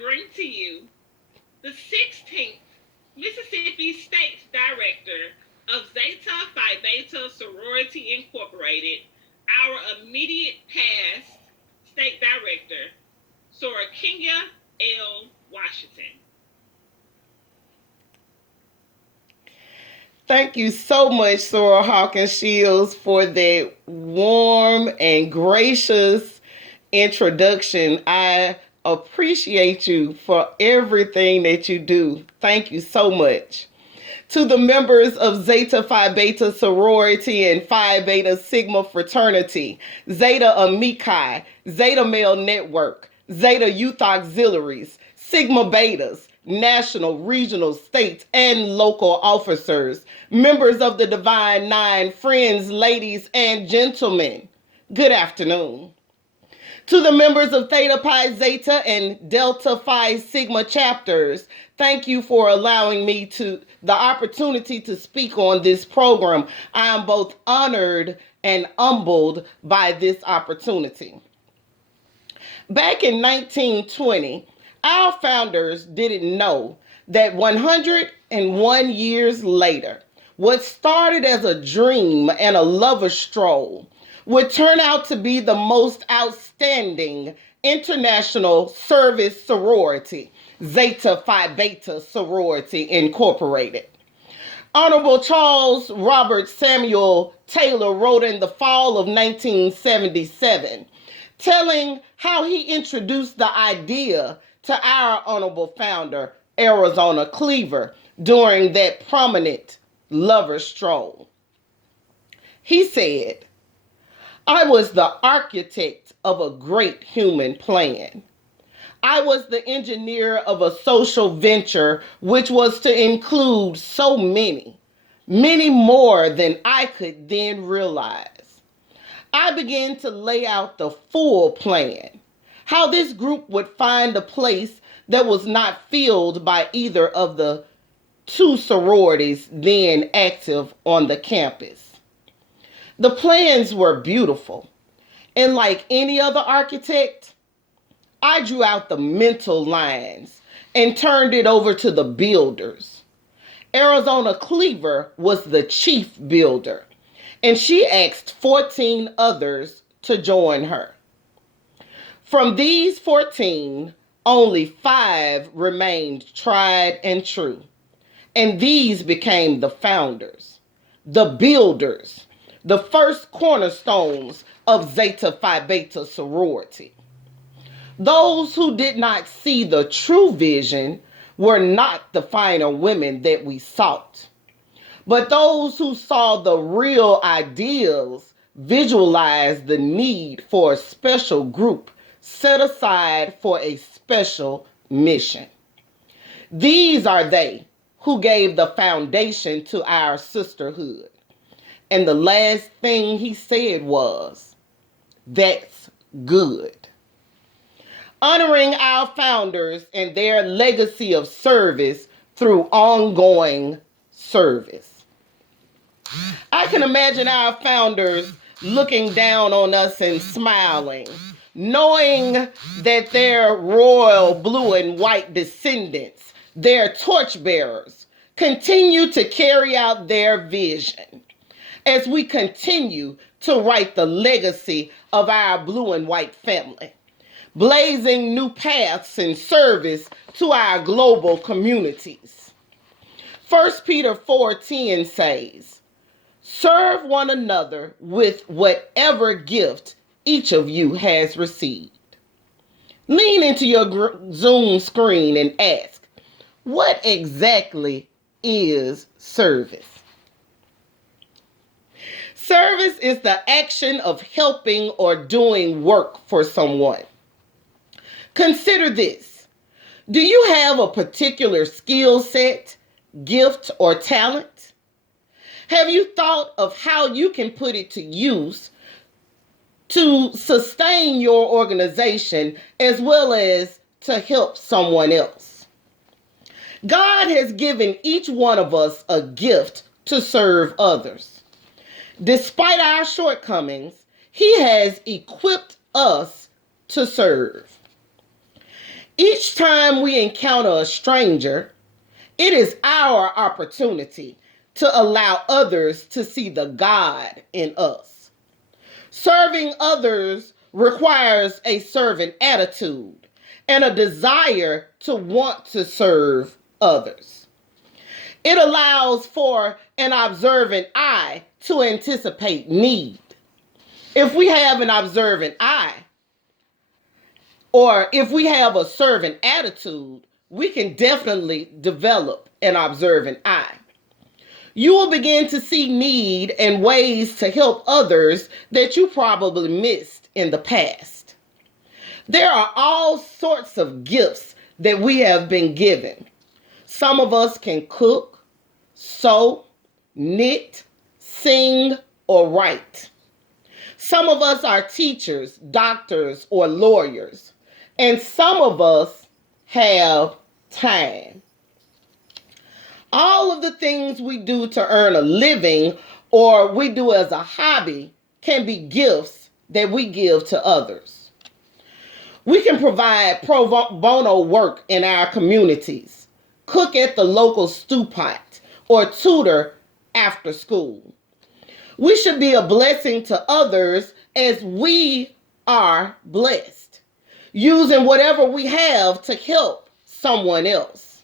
bring to you the 16th Mississippi State Director of Zeta Phi Beta Sorority Incorporated, our immediate past State Director, Sorority L. Washington. Thank you so much, Soror Hawkins Shields, for that warm and gracious introduction. I appreciate you for everything that you do. Thank you so much. To the members of Zeta Phi Beta Sorority and Phi Beta Sigma Fraternity, Zeta Amici, Zeta Male Network, Zeta Youth Auxiliaries, Sigma Betas, national, regional, state, and local officers, members of the Divine Nine, friends, ladies, and gentlemen, good afternoon. To the members of Theta Pi Zeta and Delta Phi Sigma chapters, thank you for allowing me the opportunity to speak on this program. I am both honored and humbled by this opportunity. Back in 1920, our founders didn't know that 101 years later, what started as a dream and a lover's stroll would turn out to be the most outstanding international service sorority, Zeta Phi Beta Sorority Incorporated. Honorable Charles Robert Samuel Taylor wrote in the fall of 1977, telling how he introduced the idea to our honorable founder, Arizona Cleaver, during that prominent lover stroll. He said, "I was the architect of a great human plan. I was the engineer of a social venture which was to include so many, many more than I could then realize. I began to lay out the full plan, how this group would find a place that was not filled by either of the two sororities then active on the campus. The plans were beautiful, and like any other architect, I drew out the mental lines and turned it over to the builders. Arizona Cleaver was the chief builder, and she asked 14 others to join her. From these 14, only 5 remained tried and true, and these became the founders, the builders, the first cornerstones of Zeta Phi Beta Sorority. Those who did not see the true vision were not the finer women that we sought, but those who saw the real ideals visualized the need for a special group set aside for a special mission. These are they who gave the foundation to our sisterhood." And the last thing he said was, "That's good." Honoring our founders and their legacy of service through ongoing service. I can imagine our founders looking down on us and smiling, knowing that their royal blue and white descendants, their torchbearers, continue to carry out their vision as we continue to write the legacy of our blue and white family, blazing new paths in service to our global communities. 1 Peter 4:10 says, "Serve one another with whatever gift each of you has received." Lean into your Zoom screen and ask, what exactly is service? Service is the action of helping or doing work for someone. Consider this. Do you have a particular skill set, gift, or talent? Have you thought of how you can put it to use to sustain your organization as well as to help someone else? God has given each one of us a gift to serve others. Despite our shortcomings, He has equipped us to serve. Each time we encounter a stranger, it is our opportunity to allow others to see the God in us. Serving others requires a servant attitude and a desire to want to serve others. It allows for an observant eye to anticipate need. If we have an observant eye, or if we have a servant attitude, we can definitely develop an observant eye. You will begin to see need and ways to help others that you probably missed in the past. There are all sorts of gifts that we have been given. Some of us can cook, sew, knit, sing, or write. Some of us are teachers, doctors, or lawyers. And some of us have time. All of the things we do to earn a living or we do as a hobby can be gifts that we give to others. We can provide pro bono work in our communities, cook at the local stew pot, or tutor after school. We should be a blessing to others as we are blessed, using whatever we have to help someone else.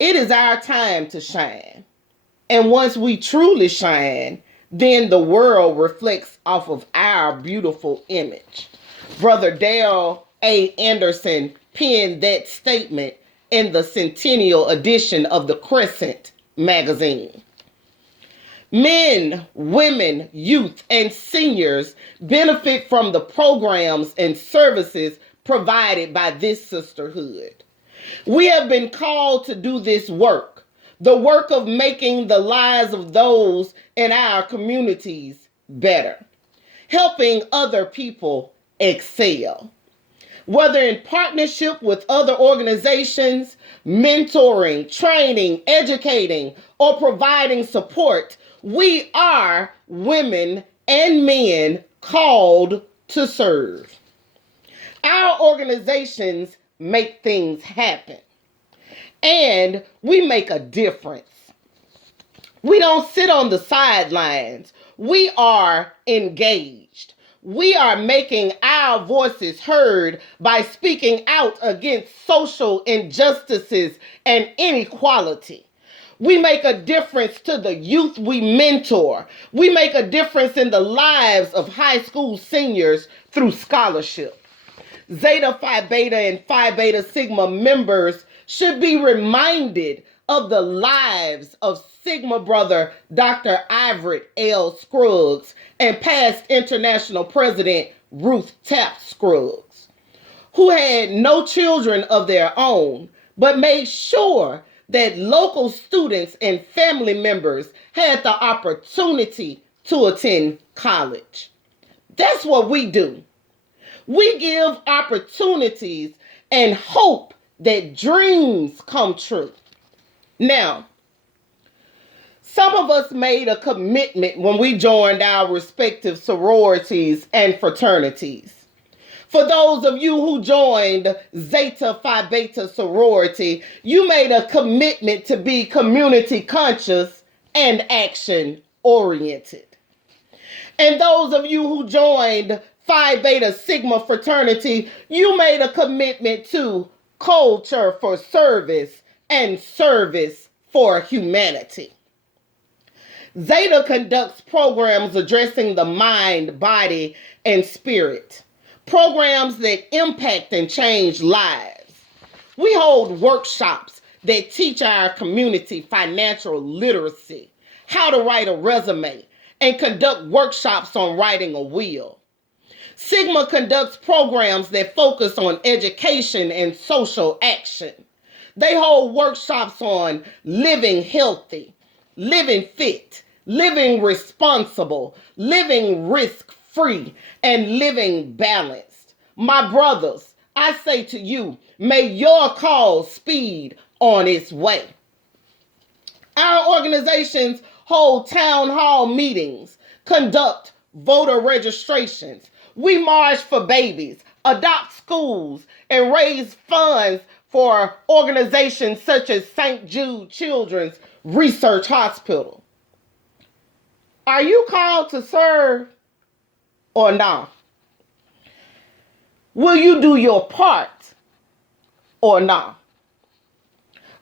It is our time to shine. And once we truly shine, then the world reflects off of our beautiful image. Brother Dale A. Anderson penned that statement in the centennial edition of the Crescent magazine. Men, women, youth, and seniors benefit from the programs and services provided by this sisterhood. We have been called to do this work, the work of making the lives of those in our communities better, helping other people excel. Whether in partnership with other organizations, mentoring, training, educating, or providing support, we are women and men called to serve. Our organizations make things happen, and we make a difference. We don't sit on the sidelines. We are engaged. We are making our voices heard by speaking out against social injustices and inequality. We make a difference to the youth we mentor. We make a difference in the lives of high school seniors through scholarship. Zeta Phi Beta and Phi Beta Sigma members should be reminded of the lives of Sigma brother Dr. Everett L. Scruggs and past international president Ruth Taft Scruggs, who had no children of their own, but made sure that local students and family members had the opportunity to attend college. That's what we do. We give opportunities and hope that dreams come true. Now, some of us made a commitment when we joined our respective sororities and fraternities. For those of you who joined Zeta Phi Beta sorority, you made a commitment to be community conscious and action oriented. And those of you who joined Phi Beta Sigma fraternity, you made a commitment to culture for service and service for humanity. Zeta conducts programs addressing the mind, body, and spirit. Programs that impact and change lives. We hold workshops that teach our community financial literacy, how to write a resume, and conduct workshops on writing a will. Sigma conducts programs that focus on education and social action. They hold workshops on living healthy, living fit, living responsible, living risk-free, and living balanced. My brothers, I say to you, may your cause speed on its way. Our organizations hold town hall meetings, conduct voter registrations. We march for babies, adopt schools, and raise funds for organizations such as St. Jude Children's Research Hospital. Are you called to serve or not? Will you do your part or not?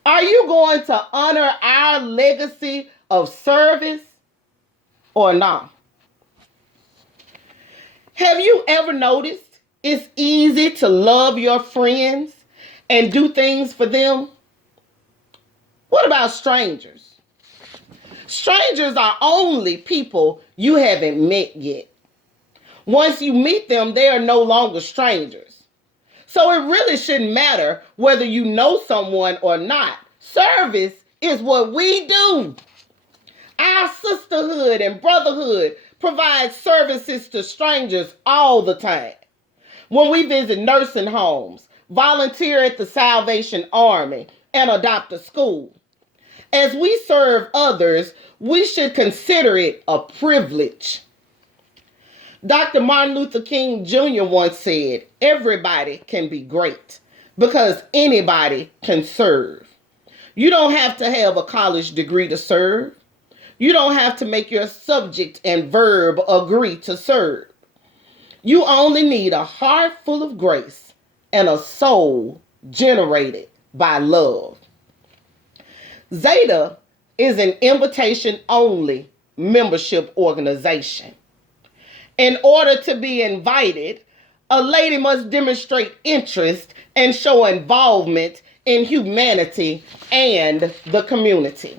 Are you going to honor our legacy of service or not? Have you ever noticed it's easy to love your friends and do things for them? What about strangers? Strangers are only people you haven't met yet. Once you meet them, they are no longer strangers. So it really shouldn't matter whether you know someone or not. Service is what we do. Our sisterhood and brotherhood provides services to strangers all the time. When we visit nursing homes, volunteer at the Salvation Army, and adopt a school. As we serve others, we should consider it a privilege. Dr. Martin Luther King Jr. once said, everybody can be great because anybody can serve. You don't have to have a college degree to serve. You don't have to make your subject and verb agree to serve. You only need a heart full of grace and a soul generated by love. Zeta is an invitation-only membership organization. In order to be invited, a lady must demonstrate interest and show involvement in humanity and the community.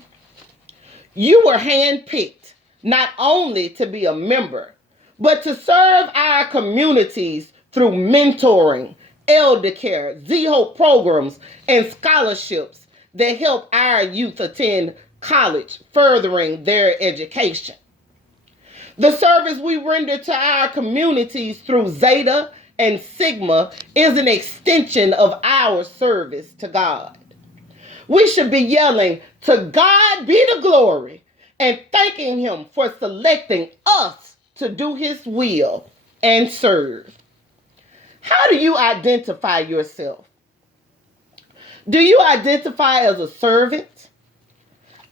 You were handpicked not only to be a member, but to serve our communities through mentoring, elder care, Z-Hope programs, and scholarships that help our youth attend college, furthering their education. The service we render to our communities through Zeta and Sigma is an extension of our service to God. We should be yelling, "To God be the glory," and thanking Him for selecting us to do His will and serve. How do you identify yourself? Do you identify as a servant?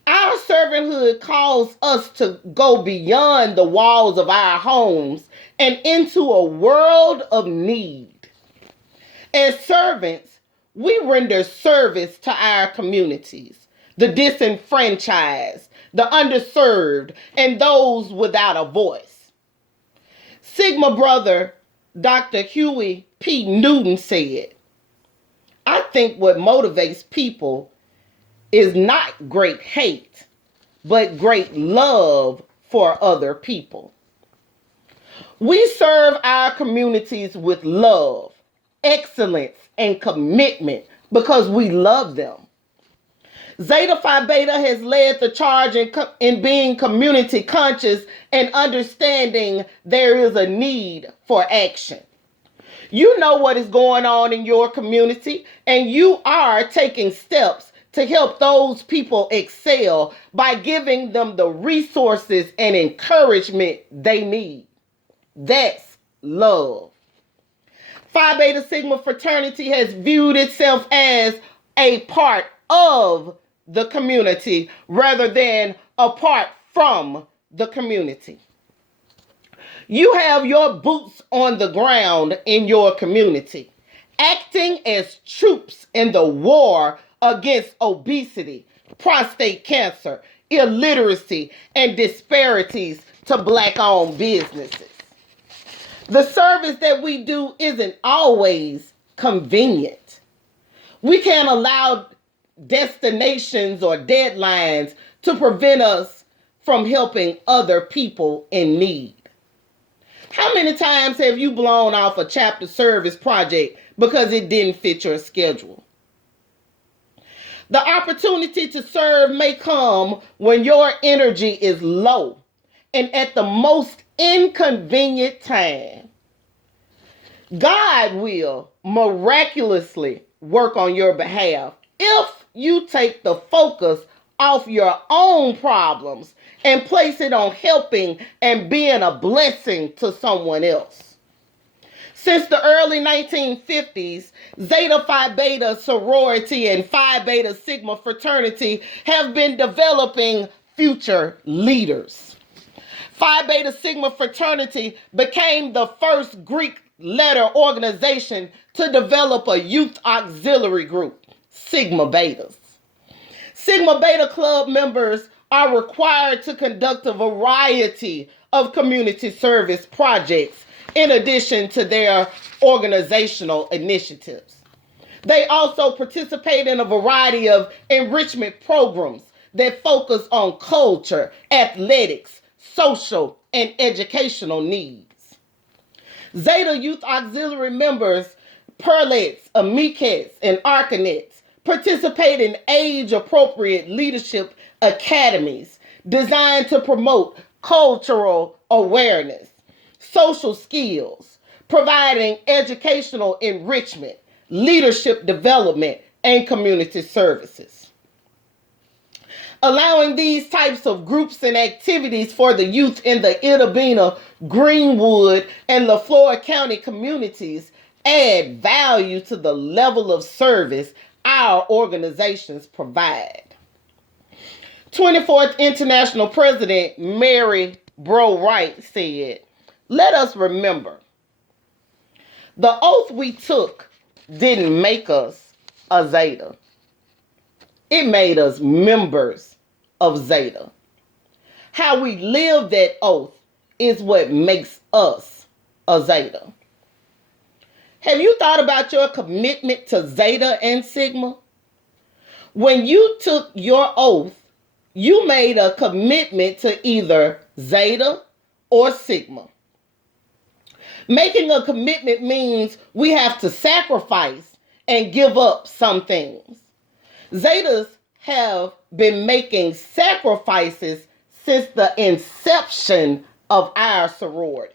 Our servanthood calls us to go beyond the walls of our homes and into a world of need. As servants, we render service to our communities, the disenfranchised, the underserved, and those without a voice. Sigma brother Dr. Huey P. Newton said, "I think what motivates people is not great hate, but great love for other people." We serve our communities with love, excellence, and commitment because we love them. Zeta Phi Beta has led the charge in being community conscious and understanding there is a need for action. You know what is going on in your community, and you are taking steps to help those people excel by giving them the resources and encouragement they need. That's love. Phi Beta Sigma Fraternity has viewed itself as a part of the community rather than apart from the community. You have your boots on the ground in your community, acting as troops in the war against obesity, prostate cancer, illiteracy, and disparities to Black-owned businesses. The service that we do isn't always convenient. We can't allow destinations or deadlines to prevent us from helping other people in need. How many times have you blown off a chapter service project because it didn't fit your schedule? The opportunity to serve may come when your energy is low and at the most inconvenient time. God will miraculously work on your behalf if you take the focus off your own problems and place it on helping and being a blessing to someone else. Since the early 1950s, Zeta Phi Beta Sorority and Phi Beta Sigma Fraternity have been developing future leaders. Phi Beta Sigma Fraternity became the first Greek letter organization to develop a youth auxiliary group, Sigma Betas. Sigma Beta Club members are required to conduct a variety of community service projects in addition to their organizational initiatives. They also participate in a variety of enrichment programs that focus on culture, athletics, social, and educational needs. Zeta Youth Auxiliary members, Perlets, Amiquettes, and Arcanets participate in age-appropriate leadership academies designed to promote cultural awareness, social skills, providing educational enrichment, leadership development, and community services. Allowing these types of groups and activities for the youth in the Itta Greenwood, and LaFleur County communities add value to the level of service our organizations provide. 24th International President Mary Bro Wright said, "Let us remember, the oath we took didn't make us a Zeta. It made us members of Zeta. How we live that oath is what makes us a Zeta." Have you thought about your commitment to Zeta and Sigma? When you took your oath, you made a commitment to either Zeta or Sigma. Making a commitment means we have to sacrifice and give up some things. Zetas have been making sacrifices since the inception of our sorority.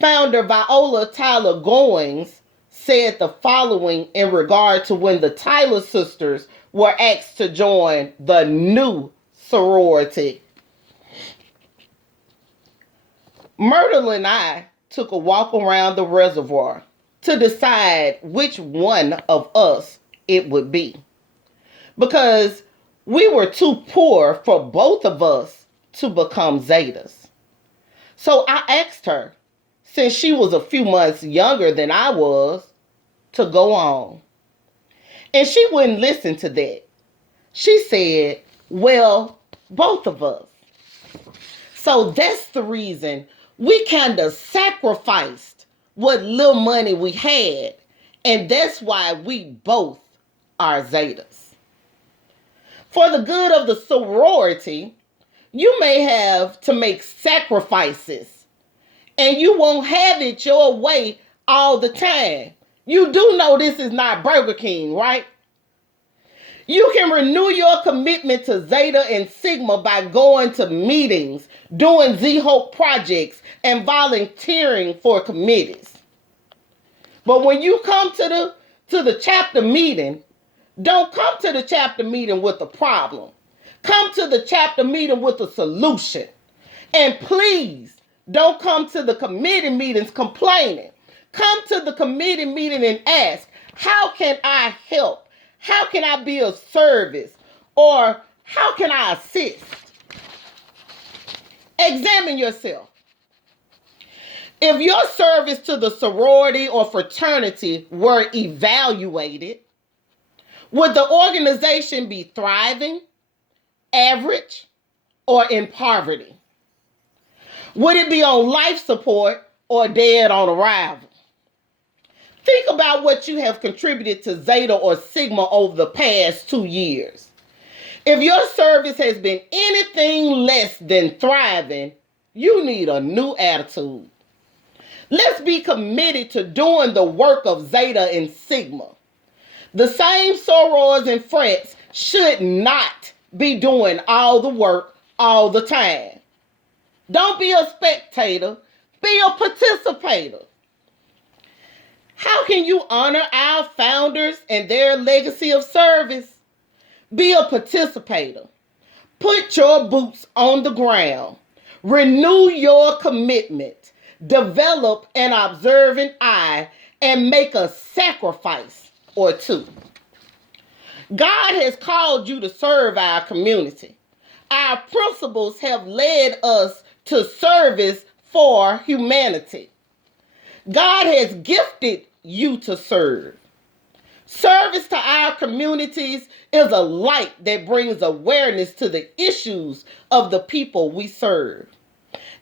Founder Viola Tyler Goings said the following in regard to when the Tyler sisters were asked to join the new sorority. "Myrtle and I took a walk around the reservoir to decide which one of us it would be, because we were too poor for both of us to become Zetas. So I asked her, since she was a few months younger than I was, to go on. And she wouldn't listen to that. She said, well, both of us. So that's the reason we kind of sacrificed what little money we had. And that's why we both are Zetas. For the good of the sorority, you may have to make sacrifices. And you won't have it your way all the time. You do know this is not Burger King, right? You can renew your commitment to Zeta and Sigma by going to meetings, doing Z-Hope projects, and volunteering for committees. But when you come to the chapter meeting, don't come to the chapter meeting with a problem. Come to the chapter meeting with a solution. And please, don't come to the committee meetings complaining. Come to the committee meeting and ask, how can I help? How can I be of service? Or how can I assist? Examine yourself. If your service to the sorority or fraternity were evaluated, would the organization be thriving, average, or in poverty? Would it be on life support or dead on arrival? Think about what you have contributed to Zeta or Sigma over the past 2 years. If your service has been anything less than thriving, you need a new attitude. Let's be committed to doing the work of Zeta and Sigma. The same sorors and frats should not be doing all the work all the time. Don't be a spectator, be a participator. How can you honor our founders and their legacy of service? Be a participator. Put your boots on the ground. Renew your commitment. develop an observant eye, and make a sacrifice or two. God has called you to serve our community. Our principles have led us to service for humanity. God has gifted you to serve. Service to our communities is a light that brings awareness to the issues of the people we serve.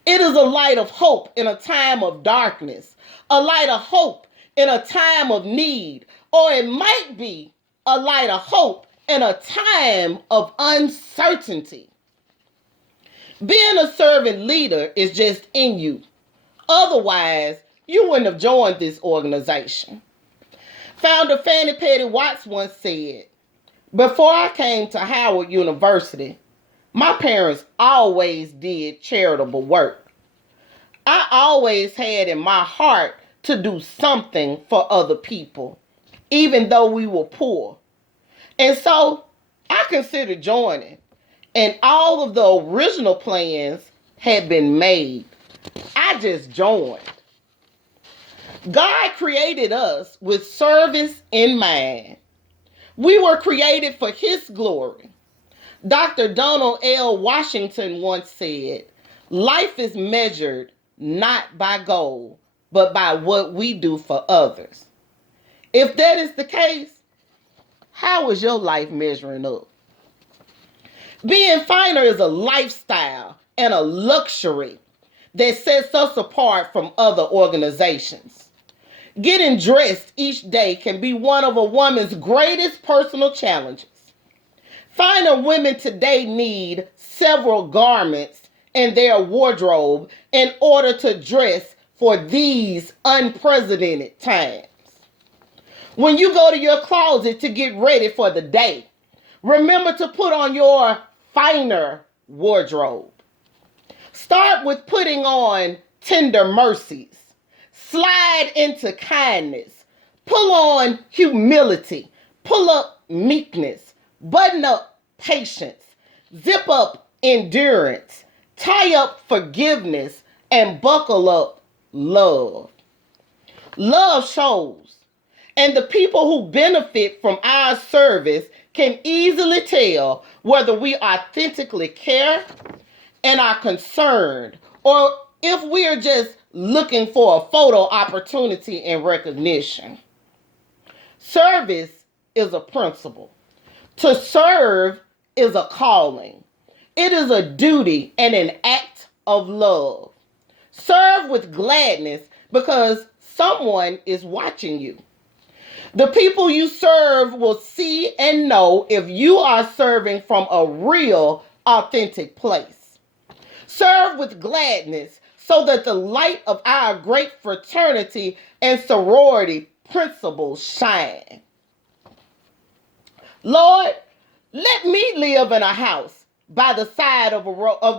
It is a light of hope in a time of darkness, a light of hope in a time of need, or it might be a light of hope in a time of uncertainty. Being a servant leader is just in you. Otherwise, you wouldn't have joined this organization. Founder Fannie Petty Watts once said, "Before I came to Howard University, my parents always did charitable work. I always had in my heart to do something for other people, even though we were poor. And so I considered joining, and all of the original plans had been made. I just joined." God created us with service in mind. We were created for His glory. Dr. Donald L. Washington once said, "Life is measured not by gold, but by what we do for others." If that is the case, how is your life measuring up? Being finer is a lifestyle and a luxury that sets us apart from other organizations. Getting dressed each day can be one of a woman's greatest personal challenges. Finer women today need several garments in their wardrobe in order to dress for these unprecedented times. When you go to your closet to get ready for the day, remember to put on your finer wardrobe. Start with putting on tender mercies. Slide into kindness. Pull on humility. Pull up meekness. Button up patience. Zip up endurance. Tie up forgiveness. And buckle up love. Love shows. And the people who benefit from our service can easily tell whether we authentically care and are concerned, or if we are just looking for a photo opportunity and recognition. Service is a principle. To serve is a calling. It is a duty and an act of love. Serve with gladness because someone is watching you. The people you serve will see and know if you are serving from a real, authentic place. Serve with gladness so that the light of our great fraternity and sorority principles shine. Lord, let me live in a house by the side of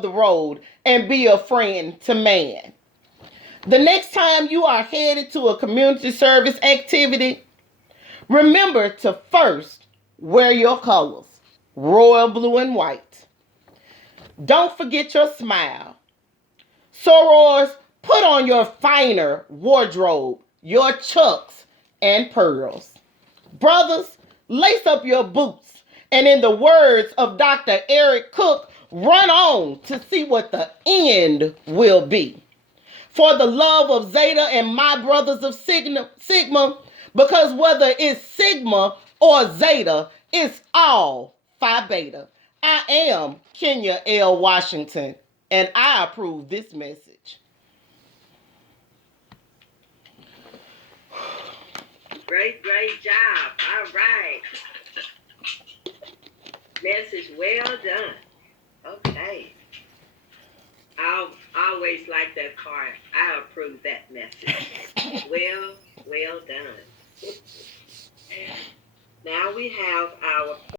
the road and be a friend to man. The next time you are headed to a community service activity, remember to first wear your colors, royal blue and white. Don't forget your smile. Sorors, put on your finer wardrobe, your chucks and pearls. Brothers, lace up your boots, and in the words of Dr. Eric Cook, run on to see what the end will be. For the love of Zeta and my brothers of Sigma, because whether it's Sigma or Zeta, it's all Phi Beta. I am Kenya L. Washington, and I approve this message. Great job. All right. Message well done. Okay. I always like that part. I approve that message. Well done. Now we have our